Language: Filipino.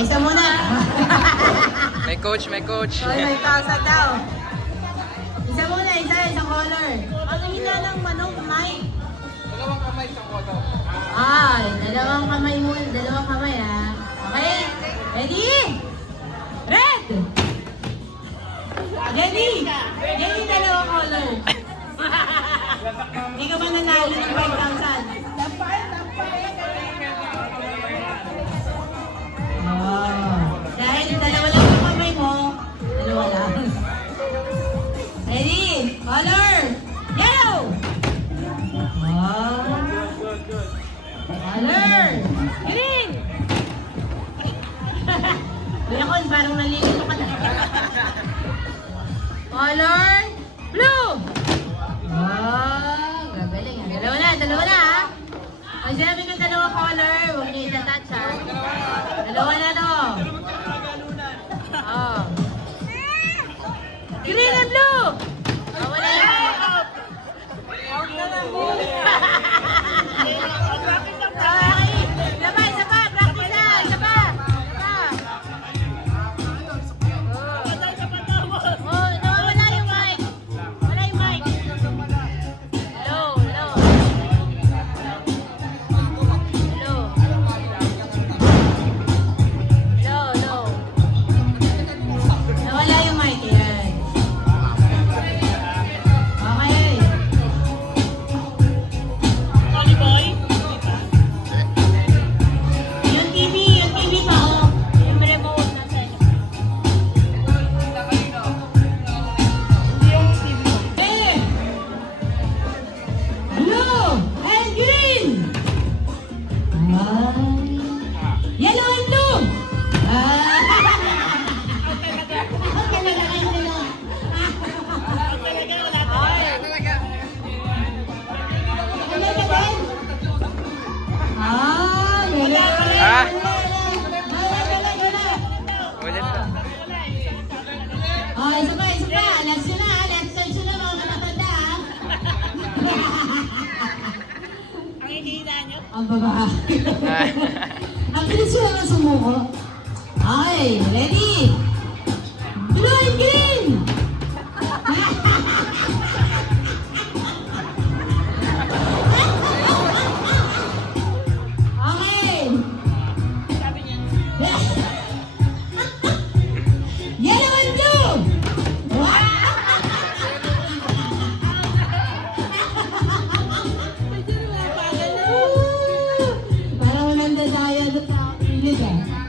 Isa muna. May coach, may coach. Oy, may thousand daw. Isa muna, isang color. Ang hina ng manong Mike. Dalawang kamay sa koto. Ay, dalawang kamay muna, dalawang kamay ha. Okay, ready? Red! Ready? Ready, dalawang color. Hindi ka ba nanalo ng 5,000? Dahil dalawa lang yung kamay mo, dalawa lang. Ready? Color! Yellow! Color! Green! Kuya Kon, parang nalilito ka na. Color! Blue! Gagaling ha. Dalawa na ha. Pag sinabi kong dalawa color, huwag niyo itatouch ha. Dalawa na to. Oh. Green and blue! Wala yan. Out na lang mo. Isa pa. Practice na. Isa pa. Oh, nawawala yung mic. Wala yung mic. Low. Nawala yung mic. Yan. Okay. Yung TV pa oh. Yung remote nasa inyo. Red, blue, and green. Yellow and blue. Ah! Ulit na. Oh, isa pa. Let's search na mga katatanda ha. Ang hihina nyo? Ang babae. Ang bilis sila nga sumuko. Okay, ready? Blue and green! Okay. Sabi niya. Yellow and blue! Parang walang dadaya doon sa pilit ah.